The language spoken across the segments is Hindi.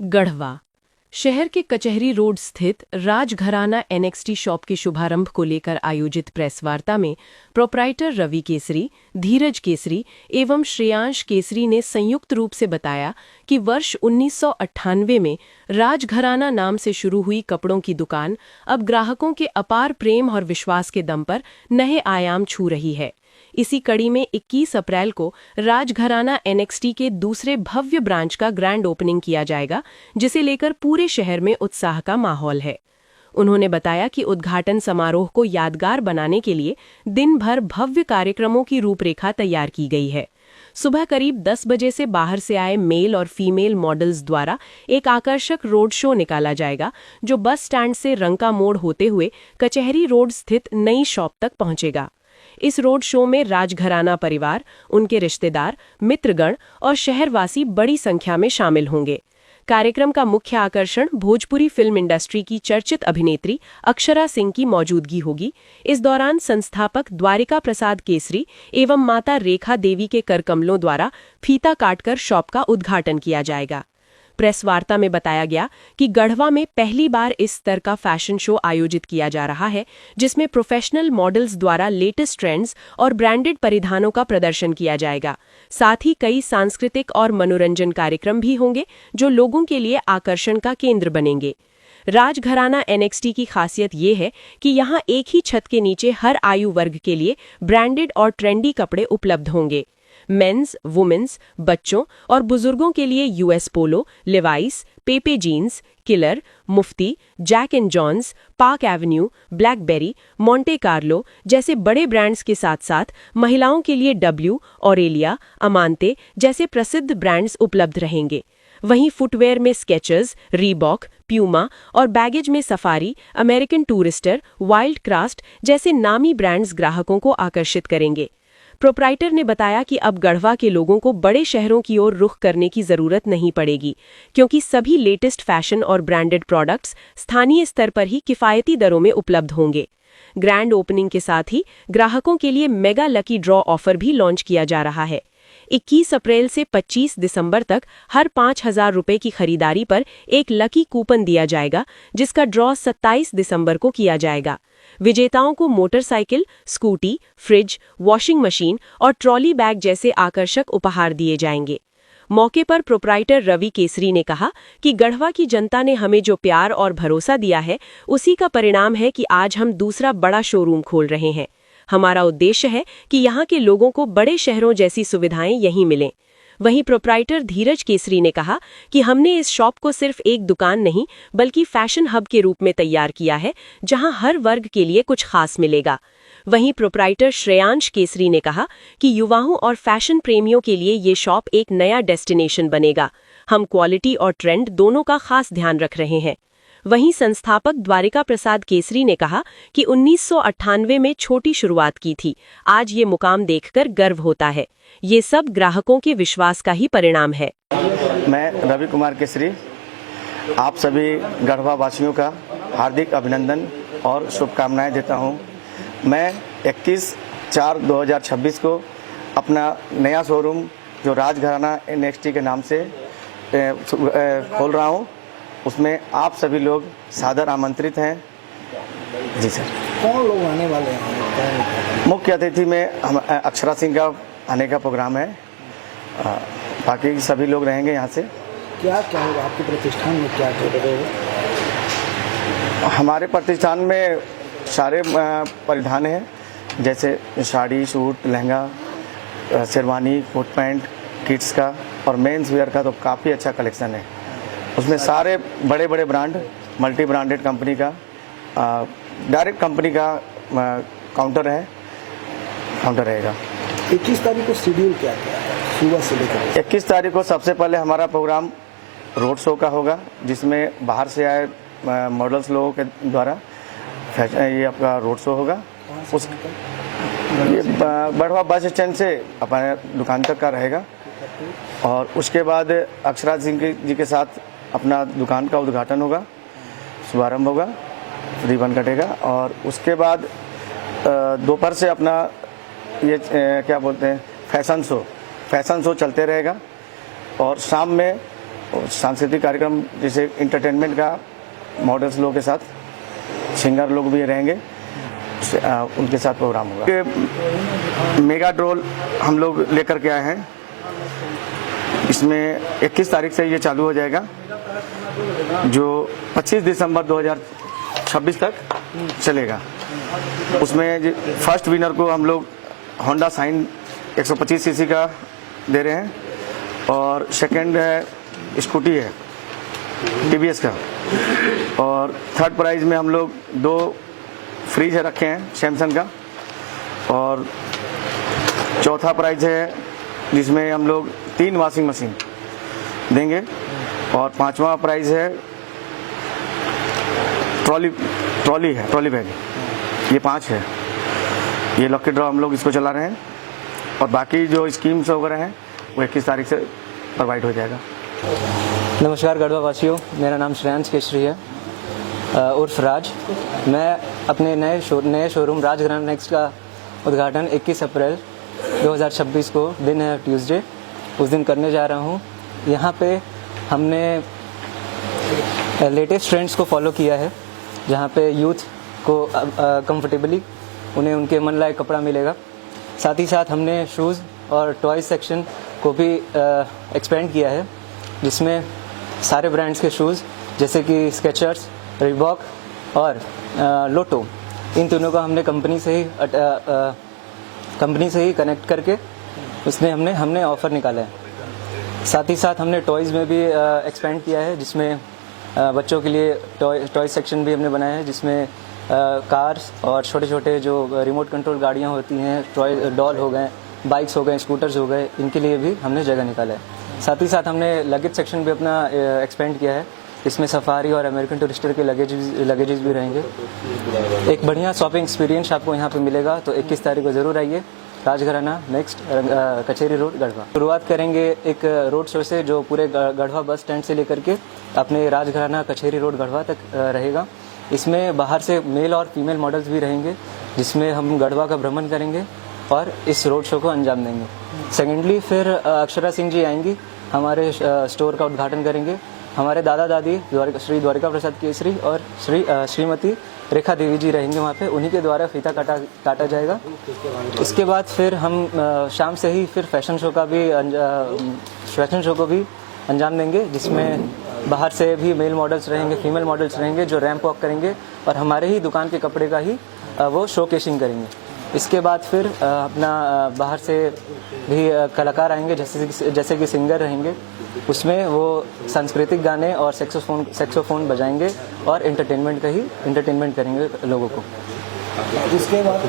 गढ़वा शहर के कचहरी रोड स्थित राजघराना एनएक्सटी शॉप के शुभारंभ को लेकर आयोजित प्रेस वार्ता में प्रोप्राइटर रवि केसरी, धीरज केसरी एवं श्रेयांश केसरी ने संयुक्त रूप से बताया कि वर्ष 1998 में राजघराना नाम से शुरू हुई कपड़ों की दुकान अब ग्राहकों के अपार प्रेम और विश्वास के दम पर नए आयाम छू रही है। इसी कड़ी में 21 अप्रैल को राजघराना एनएक्सटी के दूसरे भव्य ब्रांच का ग्रैंड ओपनिंग किया जाएगा, जिसे लेकर पूरे शहर में उत्साह का माहौल है। उन्होंने बताया कि उद्घाटन समारोह को यादगार बनाने के लिए दिन भर भव्य कार्यक्रमों की रूपरेखा तैयार की गई है। सुबह करीब 10 बजे से बाहर से आए मेल और फीमेल मॉडल्स द्वारा एक आकर्षक रोड शो निकाला जाएगा, जो बस स्टैंड से रंका मोड़ होते हुए कचहरी रोड स्थित नई शॉप तक पहुंचेगा। इस रोड शो में राजघराना परिवार, उनके रिश्तेदार, मित्रगण और शहरवासी बड़ी संख्या में शामिल होंगे। कार्यक्रम का मुख्य आकर्षण भोजपुरी फिल्म इंडस्ट्री की चर्चित अभिनेत्री अक्षरा सिंह की मौजूदगी होगी। इस दौरान संस्थापक द्वारिका प्रसाद केसरी एवं माता रेखा देवी के करकमलों द्वारा फीता काटकर शॉप का उद्घाटन किया जाएगा। प्रेस वार्ता में बताया गया कि गढ़वा में पहली बार इस स्तर का फैशन शो आयोजित किया जा रहा है, जिसमें प्रोफेशनल मॉडल्स द्वारा लेटेस्ट ट्रेंड्स और ब्रांडेड परिधानों का प्रदर्शन किया जाएगा। साथ ही कई सांस्कृतिक और मनोरंजन कार्यक्रम भी होंगे, जो लोगों के लिए आकर्षण का केंद्र बनेंगे। राजघराना एनएक्सटी की खासियत ये है कि यहाँ एक ही छत के नीचे हर आयु वर्ग के लिए ब्रांडेड और ट्रेंडी कपड़े उपलब्ध होंगे। मेंस, वुमेन्स, बच्चों और बुजुर्गों के लिए US Polo, Levi's, Pepe Jeans, Killer, Mufti, Jack and Jones, Park Avenue, Blackberry, Monte Carlo जैसे बड़े ब्रांड्स के साथ साथ महिलाओं के लिए डब्ल्यू, ऑरेलिया, अमांते जैसे प्रसिद्ध ब्रांड्स उपलब्ध रहेंगे। वहीं फुटवेयर में स्केचर्स, रीबॉक, प्यूमा और बैगेज में Safari, American Tourister, Wildcraft जैसे नामी ब्रांड्स ग्राहकों को आकर्षित करेंगे। प्रोप्राइटर ने बताया कि अब गढ़वा के लोगों को बड़े शहरों की ओर रुख करने की जरूरत नहीं पड़ेगी, क्योंकि सभी लेटेस्ट फैशन और ब्रांडेड प्रोडक्ट्स स्थानीय स्तर पर ही किफायती दरों में उपलब्ध होंगे। ग्रैंड ओपनिंग के साथ ही ग्राहकों के लिए मेगा लकी ड्रॉ ऑफर भी लॉन्च किया जा रहा है। 21 अप्रैल से 25 दिसंबर तक हर 5,000 रुपये की खरीदारी पर एक लकी कूपन दिया जाएगा, जिसका ड्रॉ 27 दिसंबर को किया जाएगा। विजेताओं को motorcycle, scooty, fridge, washing machine और ट्रॉली बैग जैसे आकर्षक उपहार दिए जाएंगे। मौके पर प्रोप्राइटर रवि केसरी ने कहा कि गढ़वा की जनता ने हमें जो प्यार और भरोसा दिया है, उसी का परिणाम है कि आज हम दूसरा बड़ा शोरूम खोल रहे हैं। हमारा उद्देश्य है कि यहाँ के लोगों को बड़े शहरों जैसी सुविधाएं यहीं मिलें। वहीं प्रोप्राइटर धीरज केसरी ने कहा कि हमने इस शॉप को सिर्फ एक दुकान नहीं, बल्कि फैशन हब के रूप में तैयार किया है, जहां हर वर्ग के लिए कुछ खास मिलेगा। वहीं प्रोप्राइटर श्रेयांश केसरी ने कहा कि युवाओं और फैशन प्रेमियों के लिए ये शॉप एक नया डेस्टिनेशन बनेगा। हम क्वालिटी और ट्रेंड दोनों का खास ध्यान रख रहे हैं। वहीं संस्थापक द्वारिका प्रसाद केसरी ने कहा कि 1998 में छोटी शुरुआत की थी, आज ये मुकाम देखकर गर्व होता है। ये सब ग्राहकों के विश्वास का ही परिणाम है। मैं रवि कुमार केसरी आप सभी गढ़वा वासियों का हार्दिक अभिनंदन और शुभकामनाएं देता हूं। मैं 21/4/2026 को अपना नया शोरूम जो राजघराना एनएक्सटी के नाम से खोल रहा हूं, उसमें आप सभी लोग सादर आमंत्रित हैं। जी सर। कौन लोग आने वाले हैं? मुख्य अतिथि में हम अक्षरा सिंह का आने का प्रोग्राम है। बाकी सभी लोग रहेंगे यहाँ से। क्या क्या होगा आपके प्रतिष्ठान में, क्या क्या होगा? हमारे प्रतिष्ठान में सारे परिधान हैं, जैसे sari, suit, lehenga, sherwani, coat pant, kids का और मेंस वेयर का तो काफ़ी अच्छा कलेक्शन है। उसमें सारे बड़े बड़े ब्रांड, मल्टी ब्रांडेड कंपनी का, डायरेक्ट कंपनी का काउंटर रहेगा। 21 तारीख को शेड्यूल क्या है सुबह से लेकर? 21 तारीख को सबसे पहले हमारा प्रोग्राम रोड शो का होगा, जिसमें बाहर से आए मॉडल्स लोगों के द्वारा ये आपका रोड शो होगा। उस ये बढ़वा बस स्टैंड से अपने दुकान तक का रहेगा। और उसके बाद अक्षरा सिंह जी के साथ अपना दुकान का उद्घाटन होगा, शुभारंभ होगा, रिबन कटेगा। और उसके बाद दोपहर से अपना ये क्या बोलते हैं फैशन शो चलते रहेगा। और शाम में और सांस्कृतिक कार्यक्रम जैसे इंटरटेनमेंट का मॉडल्स लोगों के साथ सिंगर लोग भी रहेंगे, उनके साथ प्रोग्राम होगा। ये मेगा ड्रोल हम लोग लेकर के आए हैं, इसमें 21 तारीख से ये चालू हो जाएगा, जो 25 दिसंबर 2026 तक चलेगा। उसमें फर्स्ट विनर को हम लोग होंडा साइन 125 सीसी का दे रहे हैं, और सेकंड है स्कूटी है टीवीएस का, और थर्ड प्राइज में हम लोग 2 फ्रिज है रखे हैं सैमसंग का, और चौथा प्राइज है जिसमें हम लोग 3 वॉशिंग मशीन देंगे, और 5वां प्राइज है ट्रॉली बैग। ये 5 है, ये लकी ड्रॉ हम लोग इसको चला रहे हैं, और बाकी जो स्कीम्स वगैरह हैं वो 21 तारीख से प्रोवाइड हो जाएगा। नमस्कार गढ़वा वासियों, मेरा नाम श्रेयांश केसरी है उर्फ राज। मैं अपने नए शोरूम राज घराना नेक्स्ट का उद्घाटन 21 अप्रैल 2026 को, दिन है ट्यूसडे, उस दिन करने जा रहा हूँ। यहाँ पे हमने लेटेस्ट ट्रेंड्स को फॉलो किया है, जहाँ पे यूथ को कंफर्टेबली उन्हें उनके मन लायक कपड़ा मिलेगा। साथ ही साथ हमने शूज़ और टॉयज सेक्शन को भी एक्सपेंड किया है, जिसमें सारे ब्रांड्स के शूज़ जैसे कि स्केचर्स, रिबॉक और लोटो, इन तीनों का हमने कंपनी से ही कनेक्ट करके उसमें हमने ऑफ़र निकाला है। साथ ही साथ हमने टॉयज़ में भी एक्सपेंड किया है, जिसमें बच्चों के लिए टॉय सेक्शन भी हमने बनाया है, जिसमें कार्स और छोटे छोटे जो रिमोट कंट्रोल गाड़ियाँ होती हैं, टॉय डॉल हो गए, बाइक्स हो गए, स्कूटर्स हो गए, इनके लिए भी हमने जगह निकाला है। साथ ही साथ हमने लगेज सेक्शन भी अपना एक्सपेंड किया है, इसमें सफारी और अमेरिकन टूरिस्टर के लगेजेस भी रहेंगे। एक बढ़िया शॉपिंग एक्सपीरियंस आपको यहाँ पे मिलेगा, तो 21 तारीख को ज़रूर आइए। राजघराना नेक्स्ट, कचहरी रोड, गढ़वा। शुरुआत करेंगे एक रोड शो से, जो पूरे गढ़वा बस स्टैंड से लेकर के अपने राजघराना कचहरी रोड गढ़वा तक रहेगा। इसमें बाहर से मेल और फीमेल मॉडल्स भी रहेंगे, जिसमें हम गढ़वा का भ्रमण करेंगे और इस रोड शो को अंजाम देंगे। सेकेंडली फिर अक्षरा सिंह जी आएंगी, हमारे स्टोर का उद्घाटन करेंगे। हमारे दादा दादी श्री द्वारिका प्रसाद केसरी और श्रीमती रेखा देवी जी रहेंगे वहाँ पे, उन्हीं के द्वारा फीता काटा जाएगा। इसके बाद फिर हम शाम से ही फिर फैशन शो को भी अंजाम देंगे, जिसमें बाहर से भी मेल मॉडल्स रहेंगे, फीमेल मॉडल्स रहेंगे, जो रैंप वॉक करेंगे और हमारे ही दुकान के कपड़े का ही वो शोकेसिंग करेंगे। इसके बाद फिर अपना बाहर से भी कलाकार आएंगे, जैसे कि सिंगर रहेंगे, उसमें वो सांस्कृतिक गाने और सेक्सोफोन बजाएंगे और एंटरटेनमेंट करेंगे लोगों को। जिसके बाद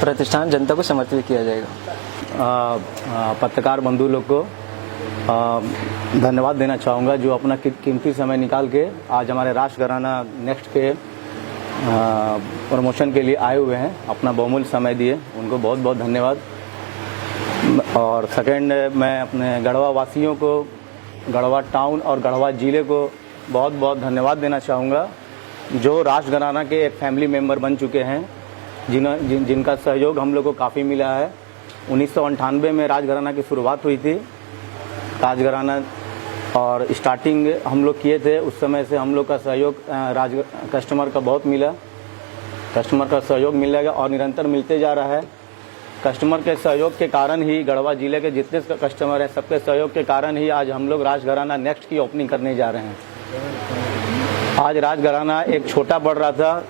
प्रतिष्ठान जनता को समर्पित किया जाएगा। पत्रकार बंधु लोग को धन्यवाद देना चाहूँगा, जो अपना कीमती समय निकाल के आज हमारे राजघराना नेक्स्ट के प्रमोशन के लिए आए हुए हैं, अपना बहुमूल्य समय दिए, उनको बहुत बहुत धन्यवाद। और सेकंड, मैं अपने गढ़वा वासियों को, गढ़वा टाउन और गढ़वा ज़िले को बहुत बहुत धन्यवाद देना चाहूँगा, जो राजघराना के एक फैमिली मेंबर बन चुके हैं, जिनका सहयोग हम लोग को काफ़ी मिला है। 1998 में राजघराना की शुरुआत हुई थी राजघराना, और स्टार्टिंग हम लोग किए थे, उस समय से हम लोग का सहयोग कस्टमर का बहुत मिला, कस्टमर का सहयोग मिलेगा और निरंतर मिलते जा रहा है। कस्टमर के सहयोग के कारण ही, गढ़वा ज़िले के जितने कस्टमर हैं, सबके सहयोग के कारण ही आज हम लोग राजघराना नेक्स्ट की ओपनिंग करने जा रहे हैं। आज राजघराना एक छोटा पड़ रहा था,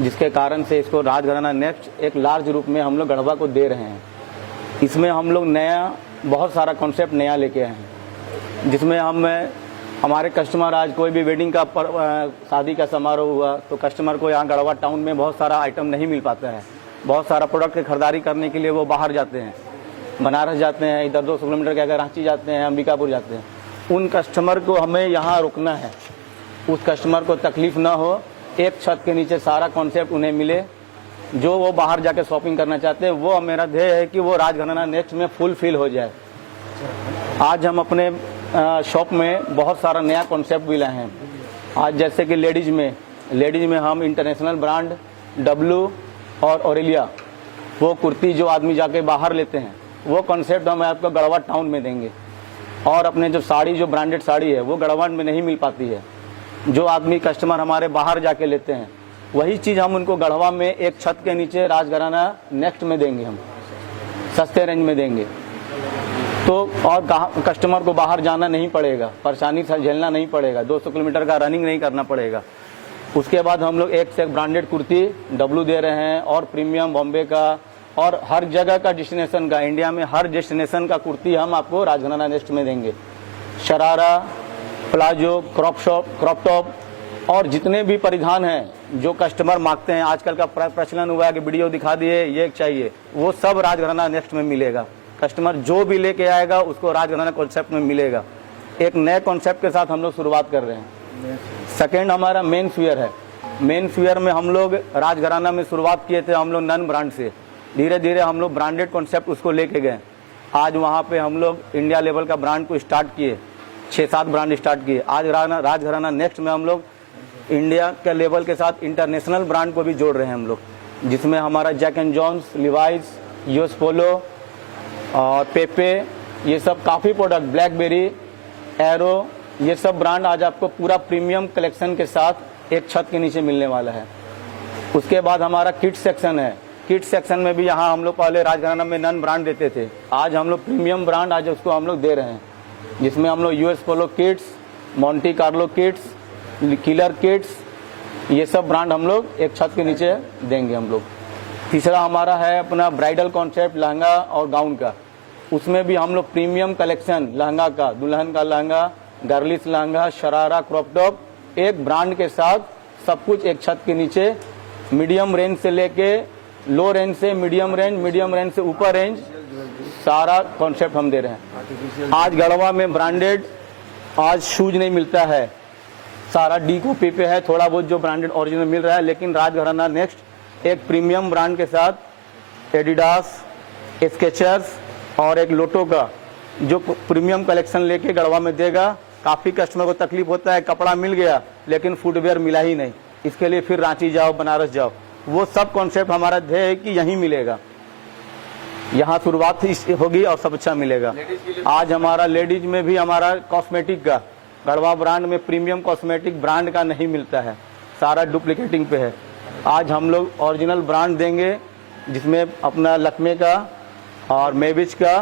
जिसके कारण से इसको राजघराना नेक्स्ट एक लार्ज रूप में हम लोग गढ़वा को दे रहे हैं। इसमें हम लोग बहुत सारा कॉन्सेप्ट नया लेके आए हैं, जिसमें हमारे कस्टमर, आज कोई भी वेडिंग का शादी का समारोह हुआ तो कस्टमर को यहाँ गढ़वा टाउन में बहुत सारा आइटम नहीं मिल पाता है। बहुत सारा प्रोडक्ट की खरीदारी करने के लिए वो बाहर जाते हैं, बनारस जाते हैं, इधर 200 किलोमीटर के अगर रांची जाते हैं, अंबिकापुर जाते हैं। उन कस्टमर को हमें यहाँ रुकना है, उस कस्टमर को तकलीफ ना हो, एक छत के नीचे सारा कॉन्सेप्ट उन्हें मिले। जो वो बाहर जाके शॉपिंग करना चाहते हैं, वो मेरा ध्येय है कि वो राजघराना नेक्स्ट में फुलफिल हो जाए। आज हम अपने शॉप में बहुत सारा नया कॉन्सेप्ट भी लाए हैं। आज जैसे कि लेडीज़ में हम इंटरनेशनल ब्रांड डब्लू और ओरेलिया, वो कुर्ती जो आदमी जाके बाहर लेते हैं, वो कॉन्सेप्ट हम आपको गढ़वा टाउन में देंगे। और अपने जो साड़ी, जो ब्रांडेड साड़ी है वो गढ़वा में नहीं मिल पाती है। जो आदमी कस्टमर हमारे बाहर जाके लेते हैं वही चीज़ हम उनको गढ़वा में एक छत के नीचे राजघराना नेक्स्ट में देंगे, हम सस्ते रेंज में देंगे। तो और कस्टमर को बाहर जाना नहीं पड़ेगा, परेशानी झेलना नहीं पड़ेगा, 200 किलोमीटर का रनिंग नहीं करना पड़ेगा। उसके बाद हम लोग एक से एक ब्रांडेड कुर्ती डब्लू दे रहे हैं और प्रीमियम बॉम्बे का और हर जगह का डेस्टिनेशन का, इंडिया में हर डेस्टिनेशन का कुर्ती हम आपको राजघराना नेक्स्ट में देंगे। शरारा, प्लाजो, क्रॉप टॉप और जितने भी परिधान हैं जो कस्टमर मांगते हैं, आजकल का प्रचलन हुआ है कि वीडियो दिखा दिए ये चाहिए, वो सब राजघराना नेक्स्ट में मिलेगा। कस्टमर जो भी लेके आएगा उसको राजघराना कॉन्सेप्ट में मिलेगा। एक नए कॉन्सेप्ट के साथ हम लोग शुरुआत कर रहे हैं। सेकेंड हमारा मेंस वियर है। मेंस वियर में हम लोग राजघराना में शुरुआत किए थे हम लोग नन ब्रांड से, धीरे धीरे हम लोग ब्रांडेड कॉन्सेप्ट उसको लेके गए। आज वहाँ पे हम लोग इंडिया लेवल का ब्रांड को स्टार्ट किए, 6-7 ब्रांड स्टार्ट किए। आज राजघराना नेक्स्ट में हम लोग इंडिया के लेवल के साथ इंटरनेशनल ब्रांड को भी जोड़ रहे हैं हम लोग, जिसमें हमारा Jack and Jones, Levi's, US Polo और पेपे, ये सब काफ़ी प्रोडक्ट, ब्लैकबेरी, एरो, ये सब ब्रांड आज आपको पूरा प्रीमियम कलेक्शन के साथ एक छत के नीचे मिलने वाला है। उसके बाद हमारा किड्स सेक्शन है। किड्स सेक्शन में भी यहाँ हम लोग पहले राजघराना में नन ब्रांड देते थे, आज हम लोग प्रीमियम ब्रांड आज उसको हम लोग दे रहे हैं, जिसमें हम लोग US Polo kids, Monty Carlo kids, killer kids, ये सब ब्रांड हम लोग एक छत के नीचे देंगे हम लोग। तीसरा हमारा है अपना ब्राइडल कॉन्सेप्ट लहंगा और गाउन का। उसमें भी हम लोग प्रीमियम कलेक्शन लहंगा का, दुल्हन का lehenga, girlish lehenga, sharara, crop top, एक ब्रांड के साथ सब कुछ एक छत के नीचे, मीडियम रेंज से लेके लो रेंज से मीडियम रेंज से ऊपर रेंज, सारा कॉन्सेप्ट हम दे रहे हैं। आज गढ़वा में ब्रांडेड आज शूज नहीं मिलता है, सारा डी कॉपी पे है, थोड़ा बहुत जो ब्रांडेड ओरिजिनल मिल रहा है, लेकिन राजघराना नेक्स्ट एक प्रीमियम ब्रांड के साथ एडिडास, स्केचर्स और एक लोटो का जो प्रीमियम कलेक्शन लेके गढ़वा में देगा। काफ़ी कस्टमर को तकलीफ होता है, कपड़ा मिल गया लेकिन फुटवेयर मिला ही नहीं, इसके लिए फिर रांची जाओ, बनारस जाओ। वो सब कॉन्सेप्ट हमारा ध्येय है कि यहीं मिलेगा, यहाँ शुरुआत होगी और सब अच्छा मिलेगा। आज हमारा लेडीज में भी हमारा कॉस्मेटिक का गढ़वा ब्रांड में प्रीमियम कॉस्मेटिक ब्रांड का नहीं मिलता है, सारा डुप्लीकेटिंग पे है। आज हम लोग ओरिजिनल ब्रांड देंगे, जिसमें अपना लक्मे का और मेविच का,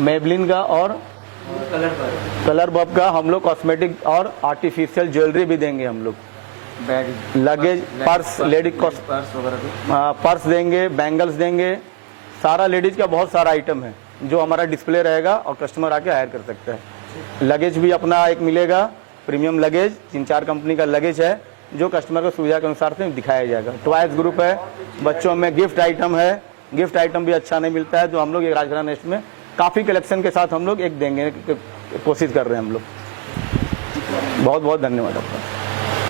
मेबलिन का और कलर बब का हम लोग कॉस्मेटिक और आर्टिफिशियल ज्वेलरी भी देंगे। हम लोग लगेज, पर्स, लेडीज पर्स देंगे, बैंगल्स देंगे, सारा लेडीज का बहुत सारा आइटम है जो हमारा डिस्प्ले रहेगा और कस्टमर आके हायर कर सकता है। लगेज भी अपना एक मिलेगा, प्रीमियम लगेज, 3-4 कंपनी का लगेज है जो कस्टमर को सुविधा के अनुसार से दिखाया जाएगा। टॉयज ग्रुप है, बच्चों में गिफ्ट आइटम है, गिफ्ट आइटम भी अच्छा नहीं मिलता है, जो हम लोग ये राजघराना नेक्स्ट में काफ़ी कलेक्शन के साथ हम लोग एक देंगे, कोशिश कर रहे हैं हम लोग। बहुत बहुत धन्यवाद आपका।